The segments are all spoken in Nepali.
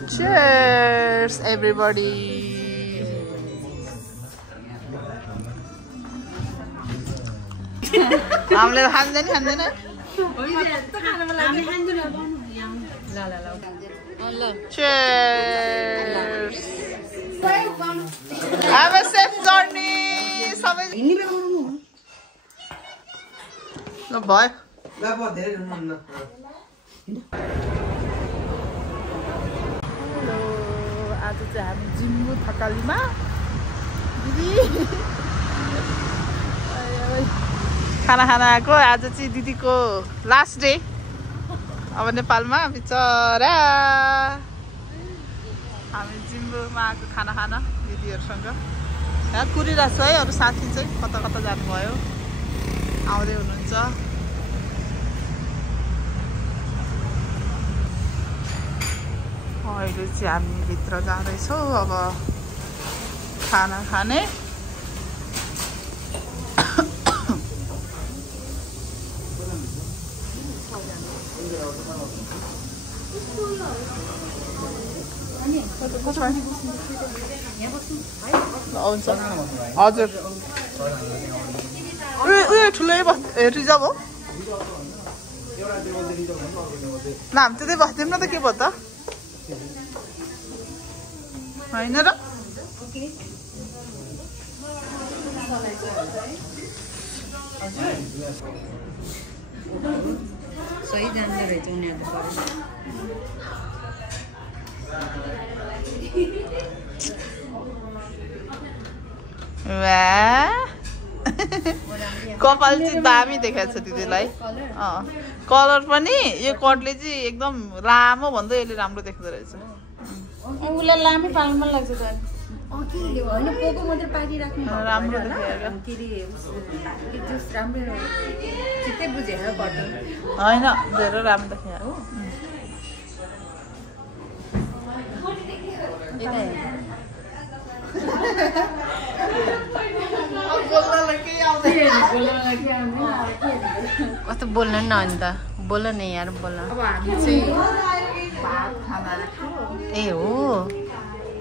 Cheers, everybody. हामीले खाँदैन खाँदैन Cheers. Have a safe journey. सबै ल भयो आज चाहिँ हामी जिम्बु थकालीमा दिदी खाना खाना आएको आज चाहिँ दिदीको लास्ट डे अब नेपालमा बिचरा हामी जिम्बुमा आएको खाना खाना दिदीहरूसँग यहाँ कुरिरहेछ है अरू साथी चाहिँ कता कता जानुभयो आउँदै हुनुहुन्छ अहिले चाहिँ हामी भित्र जाँदैछौँ अब खाना खाने हजुर उयो ठुलै रिजर्भ हो ल हामी त्यतै बस्दिउँ न त के भयो त होइन र सही जान्दै रहेछ उनीहरू कपाल चाहिँ दामी देखाएको छ दिदीलाई कलर पनि यो कटले चाहिँ एकदम लामो भन्दा यसले राम्रो देख्दो रहेछ उसलाई लामै पाल्नु मन लाग्छ त होइन पोको मात्रै पारिराख्नु राम्रो राम्रो चित्तै बुझेर गर्नु होइन धेरै राम्रो देखायो कस्तो बोल्न न अन्त बोल न यार बोल अब हामी चाहिँ भात खाना ए हो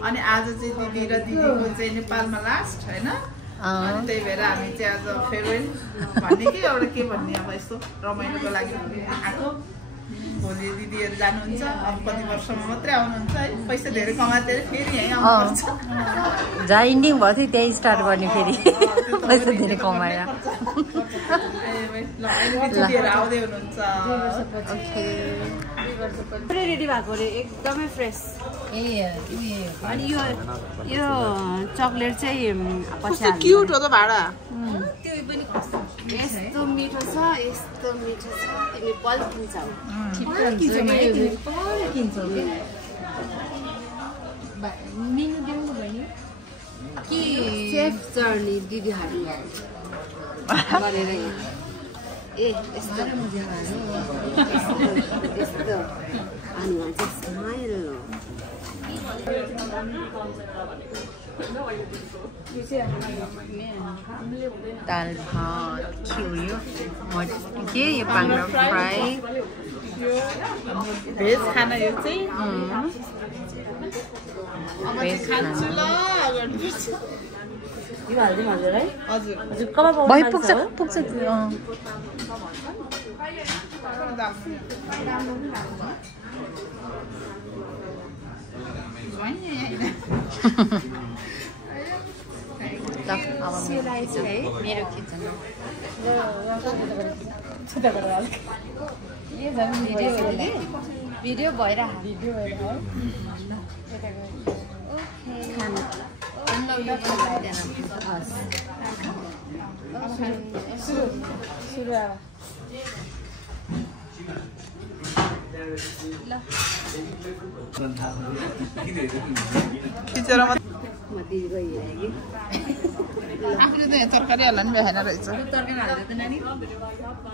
अनि आज चाहिँ दिदी र दिदीको चाहिँ नेपालमा लास्ट होइन अनि त्यही भएर हामी चाहिँ आज फेयरवेल भन्ने कि एउटा के भन्ने अब यस्तो रमाइलोको लागि आएको भोलि दिदीहरू जानुहुन्छ अब कति वर्षमा मात्रै आउनुहुन्छ है पैसा धेरै कमाएर फेरि यहीँ आउनुपर्छ जहाँ इन्डिङ भयो थियो त्यही स्टार्ट गर्ने फेरि पैसा धेरै कमाएर आउँदै हुनुहुन्छ रेडी भएको रे एकदमै फ्रेस ए अनि यो चकलेट चाहिँ पछि क्युट हो त भाडा त्यो पनि यस्तो मिठो छ तिमी बल्ब किन्छौ मिनु देऊ भने कि सेफ जर्नी दिदीहरू गरेर ए यस्तो अनि चाहिँ स्माइल दाल भात खिउयो के यो बाङ्ला फ्राई भेज खाना यो चाहिँ भेज खान्छु ल यो हाल्दिउँ हजुर है हजुर हजुर कमा भइ पुग्छ मेरो किचन भिडियो भइरहेको खिचेर आफूले त यहाँ तरकारी हाल्दा नि भ्याएन रहेछ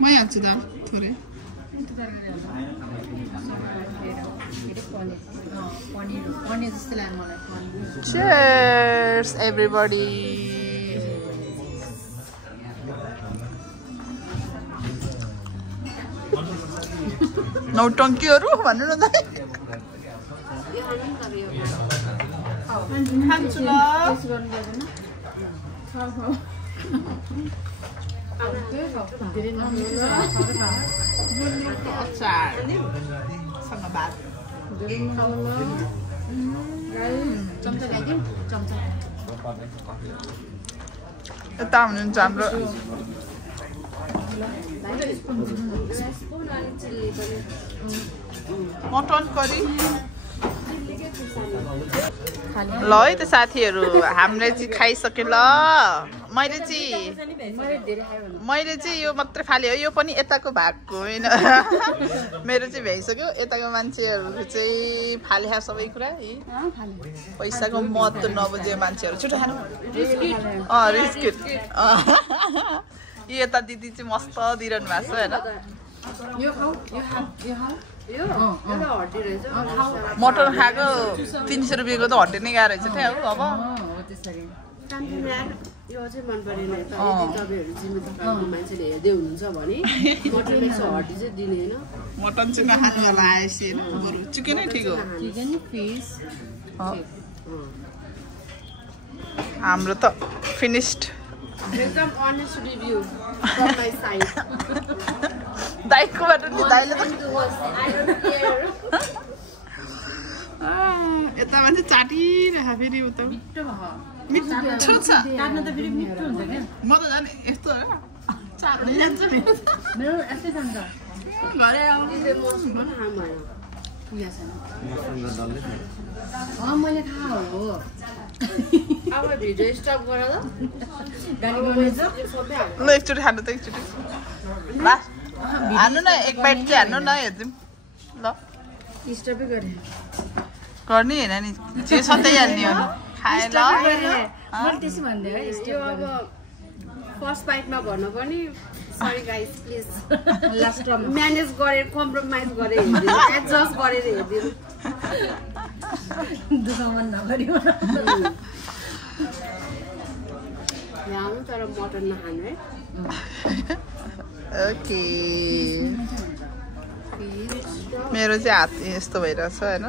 मै हाल्छु दाल थोरै Cheers, everybody. नौटङ्कीहरू भन्नु न त खान्छु ल अचारसँग भात चम्चा ल्याइदिउँ चम्चा यता हुनुहुन्छ हाम्रो मटन करी ल है त साथीहरू हामीले चाहिँ खाइसक्यो ल मैले चाहिँ यो मात्रै फाल्यो यो पनि यताको भागको होइन मेरो चाहिँ भ्याइसक्यो यताको मान्छेहरूको चाहिँ फाले सबै कुरा पैसाको महत्त्व नबुझेको मान्छेहरू छिटो खानु रिस्किट यता दिदी चाहिँ मस्त दिइरहनु भएको छ होइन मटन खाएको 300 रुपियाँको त हड्डी नै गएको रहेछ थियो अब यो चाहिँ मन परेन यदि तपाईँहरू चाहिँ मान्छेले हेर्दै हुनुहुन्छ भने मटन हड्डी चाहिँ दिने होइन मटन चाहिँ नखानु होला आएपछि बरु चिकन नै ठिक हो हाम्रो त फिनिस्ड एकदम honest review from my side दाइकोबाट नि दाइले त यता मान्छे चाटिरहेको फेरि उता मिठो छ काट्न त फेरि मिठो हुन्छ क्या म त झन् यस्तो चाट्दै जान्छ नि मेरो यस्तै छ नि त घरै मैले थाहा हो अब भिडियो स्टप गर ल ल एकचोटि खानु त एकचोटि हान्नु न एक बाइट चाहिँ हान्नु न हेर्दिउँ ल स्टपै गरे गर्ने होइन नि जे सधैँ हाल्ने हो खाए ल मैले त्यसै भन्दै है यो अब फर्स्ट बाइटमा भन्नु पनि sorry guys please last manage गरेर कम्प्रोमाइज गरेर हेर्दिनु एडजस्ट गरेर हेर्दिनु दुःखमन नगरियो यहाँ तर मटन नखानु है ओके मेरो चाहिँ हात यस्तो भइरहेछ होइन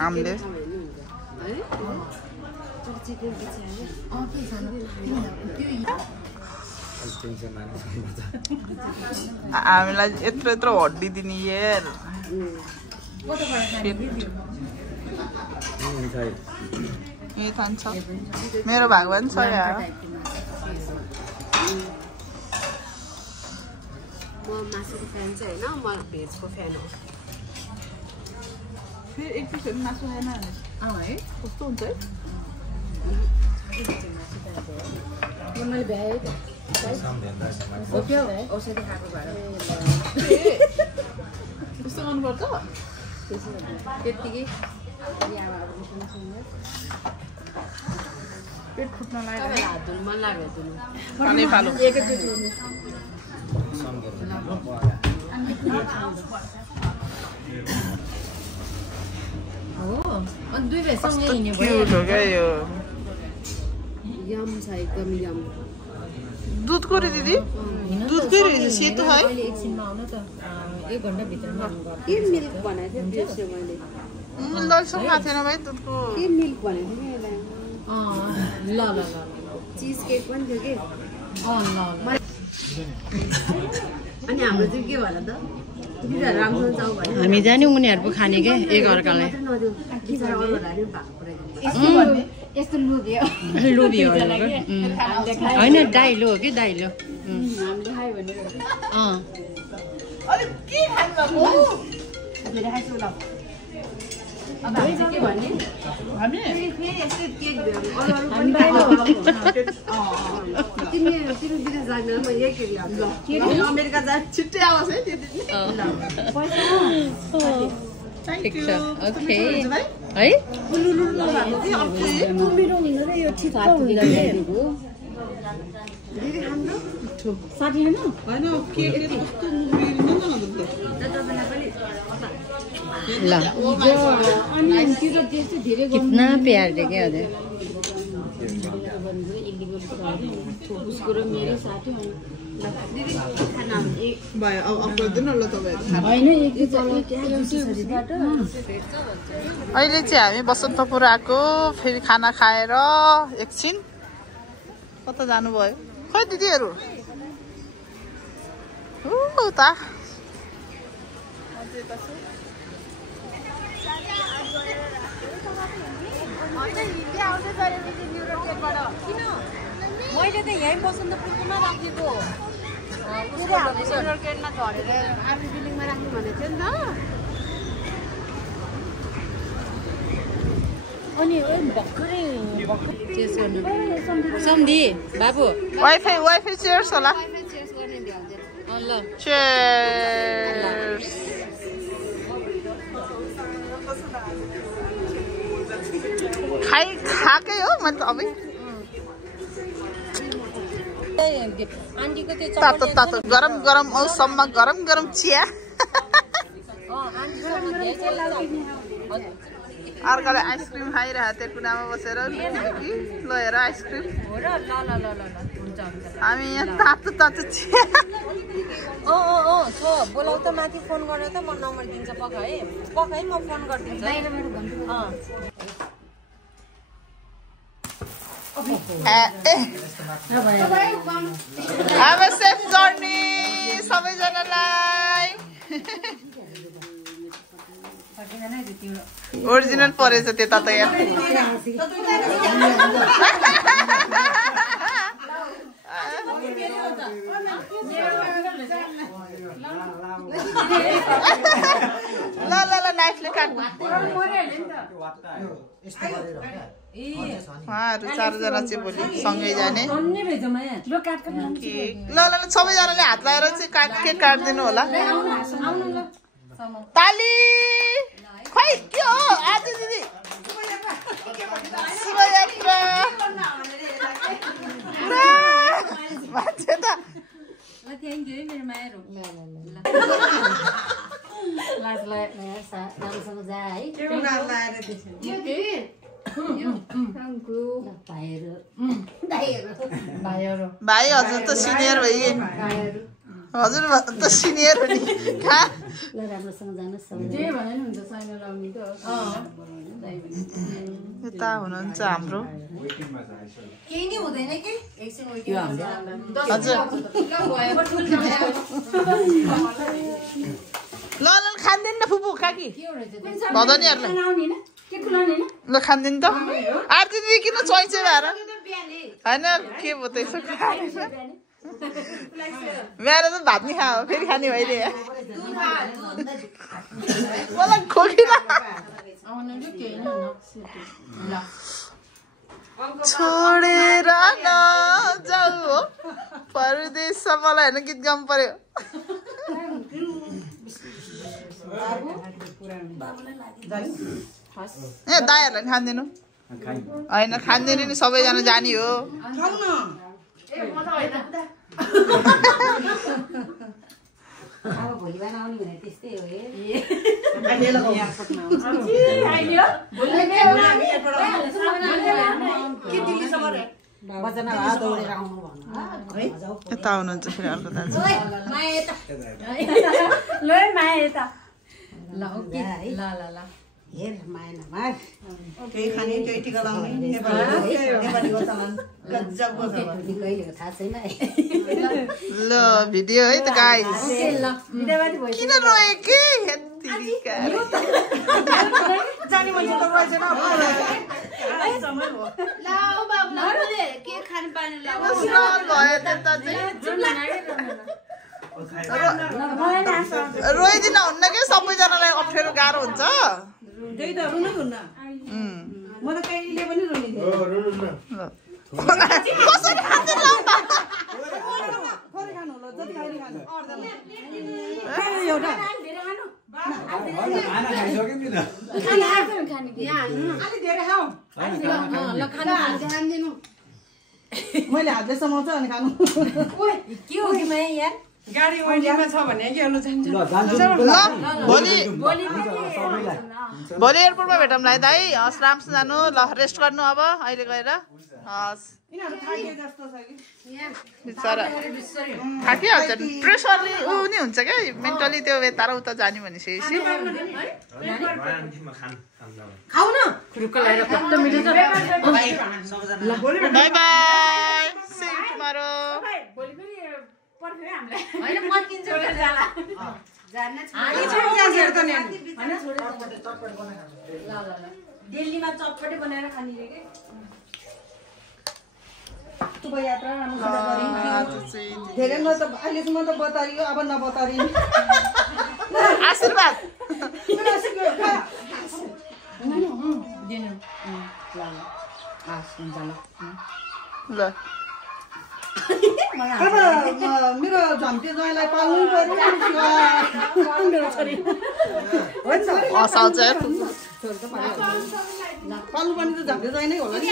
हामीले हामीलाई यत्रो यत्रो हड्डी दिने यार यही खान्छ मेरो भागवान छ यार म मासुको फ्यान चाहिँ होइन म भेजको फ्यान हो फेरि एक पिसहरू मासु खाएन भने है कस्तो हुन्छ है मैले भ्याएँ हो क्या औषधि खाएको भएर कस्तो गर्नुपर्छ त्यत्तिकै पेट फुट्न लाग्यो हात धुनु मन लाग्यो धुनु फालो हो अनि दुई भेजसँगै हिँड्यो क्युट हो क्या यो यम छ एकदम यम दुधको रे दिदी दुधकै रहेछ सेतो है अहिले एकछिनमा आउनु त 1 घन्टाभित्रमा के मिल्क भनेको थिएँ बिर्सेँ मैले ललसँग खाएको थिएन भाइ दुधको के मिल्क भनेको थिएँ कि यसलाई ल चिज केक पनि थियो कि ल अनि हाम्रो चाहिँ के भन त राम्रो जाऊ भने हामी जाने उनीहरू पो खाने क्या एक अर्कालाई यस्तो लुभियो होइन दाइलो हो कि दाइलो अमेरिका जा छिट्टै आवाज है त्यो दिन ठिक छ ओके है ल कितना प्यार दे क्या उसको र मेरो साथी दिदी खाना भयो अब गरिदिनु न ल तपाईँहरू अहिले चाहिँ हामी बसन्तपुर आएको फेरि खाना खाएर एकछिन कता जानुभयो खै दिदीहरू उता मैले त यहीँ बसन्तपुरमा राखेको गेटमा झरेर आर्मी बिल्डिङमा राख्नु भनेको थियो नि त अनि भर्खरै सम्धि बाबु वाइफाई चेयर्स होला चेयर्स गर्ने भ्याउँदैन ल चेयर्स खाएकै हो मैले त अबै आन्टीको त्यो तातो तातो गरम गरम मौसममा गरम गरम चिया अर्काले आइसक्रिम खाइरहेको त्यो कुनामा बसेर लगेर आइसक्रिम हामी यहाँ तातो तातो चिया बोलाउ त माथि फोन गरेर त म नम्बर दिन्छ पख है म फोन गरिदिन्छु Have a safe journey सबैजनालाई ओरिजिनल परेछ त्यता त यहाँ ल ल ल नाइफले काट्नु उहाँहरू चारजना चाहिँ भोलि सँगै जाने ल ल ल सबैजनाले हात लगाएर चाहिँ केक काटिदिनु होला ताली खै के हो आज दिदी शिवयात्रा मान्छे त भाइ हजुर त सिनियर भइगयो हजुर त सिनियर हो नि यता हुनुहुन्छ हाम्रो हजुर ल ल खान्दैन न फुपू काकी भदनीहरूलाई ल खान्दैन त आरती दिदी किन चोइचे भएर होइन के भयो त यसो बिहान त भात नि खाऊ फेरि खाने भइदिए मलाई खोकी छोडेर नजाऊ परदेशमा मलाई होइन गीत गाउनु पर्यो ए दाइहरूलाई खान्दिनु होइन खान्दिनु नि सबैजना जाने हो यता आउनुहुन्छ फेरि अर्को दाजु हेर माया नमाग केही खाने केही टिका लाउने नेपालीको चलन गजबको छ कहिले थाहा छैन ल भिडियो है त गाइस किन रोए के जाने मान्छे त रोएछ न ला ओ बाबुले के खान पानी ला भयो त रोइदिन हुन्न कि सबैजनालाई अप्ठ्यारो गाह्रो हुन्छ त्यही त रुनै हुन्न म त कहिले पनि रुने कसरी खान्छ थोरै खानु होला जति खाने खानु एउटा खाना खाइसक्यो नि त अलि धेरै खाऊ ल खाना दिनु मैले हातले समाउँछ अनि खानु के हो कि माया यार गाडी ओइलीमा छ भने के गर्नु चाहन्छ भोलि एयरपोर्टमा भेटौँला है दाइ हस् राम्रोसँग जानु ल रेस्ट गर्नु अब अहिले गएर हस् यिनीहरू थाके जस्तो छ कि बिचरा थाकिहाल्छ प्रेसरले ऊ नि हुन्छ क्या मेन्टली त्यो यता र उता जाने भनेपछि खाऊ न bye bye see you tomorrow दिल्लीमा चटपटे बनाएर खाने रे के शुभ यात्रा राम्रोसँग धेरै न त अहिलेसम्म त बताइयो अब नबतारियो आशीर्वाद ल अब मेरो झम्टे ज्वाइँलाई पाल्नु पर्यो हँसाउँछ पाल्नु पनि त झम्टे ज्वाइँ नै होला नि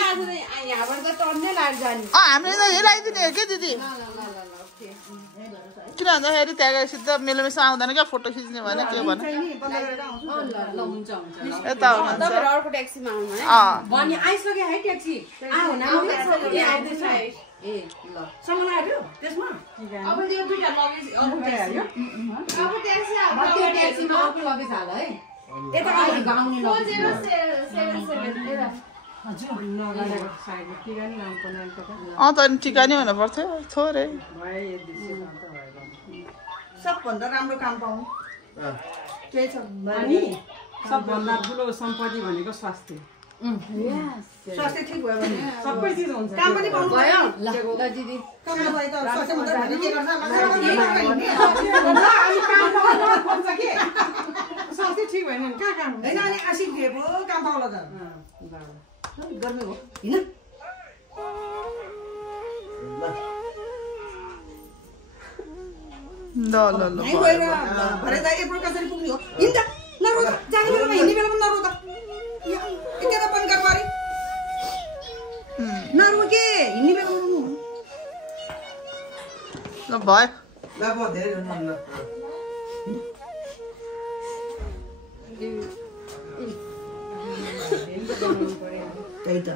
हामीले त हेराइदिने हो कि दिदी किन भन्दाखेरि त्यहाँ गएपछि त मेलोमेसो आउँदैन क्या फोटो खिच्ने भने के भन यता हुनुहुन्छ अर्को ट्याक्सीमा आउनु है भनि आइसक्यो है ट्याक्सी ए ल सामान आयो त्यसमा अब त्यो दुईटा लगेज अर्को ट्याक्सी अब ट्याक्सीमा अर्को लगेज हाल है यता गाउने लगेज त टिका नि हुनु पर्थ्यो थोरै सबभन्दा राम्रो काम पाउनु केही छ अनि सबभन्दा ठुलो सम्पत्ति भनेको स्वास्थ्य स्वास्थ्य ठिक भयो भने सबै चिज हुन्छ काम पनि पाउनु भयो ल दिदी काम नभए त स्वास्थ्य मात्रै भने के गर्छ स्वास्थ्य ठिक भएन भने कहाँ काम होइन अनि आशिक दिए पो काम पाउला त गर्मी हो होइन ल भरे त एप्रिल कसरी पुग्ने हो हिँड्दा नरो जाने बेलामा हिँड्ने बेलामा नरो त यता पनि गरे नरो के हिँड्ने बेलामा ल भयो त्यही त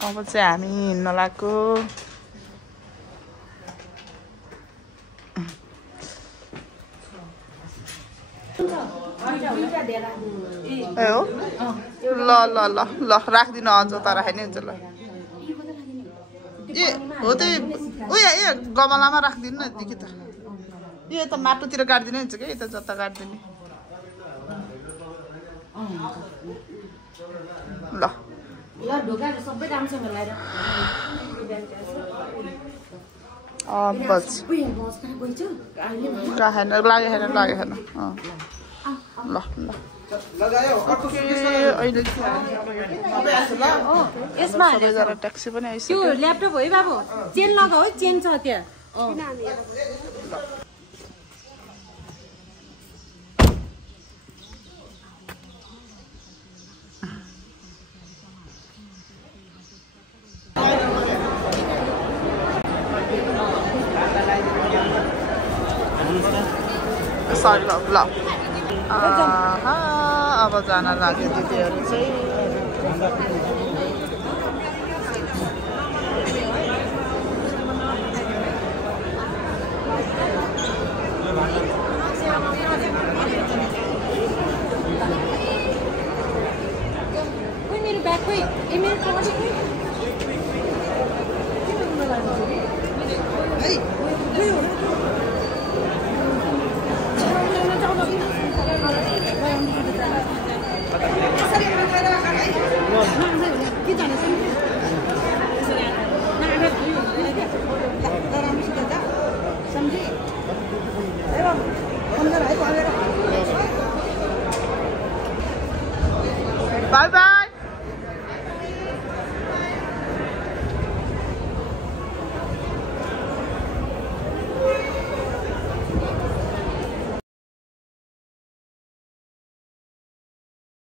अब चाहिँ हामी हिँड्न लाग्यो ए हो ल ल ल ल राख्दिनु अझ तर खाइ हुन्छ ल ए हो त्यही उयो ए गमलामा राखिदिनु न यतिकै त यो त माटोतिर गाडिदिनु हुन्छ क्या यता जता गाडिदिने ल ढोकाहरू सबै राम्रोसँग लगाएर बस लागेन लागेन ल ल अहिले यसमा सबैजना ट्याक्सी पनि आइसक्यो त्यो ल्यापटप हो है बाबु चेन लगाऊ है चेन छ त्यहाँ सरी ल अब जान लाग्यो दिदीहरू चाहिँ मेरो ब्याग खोइ मेरो है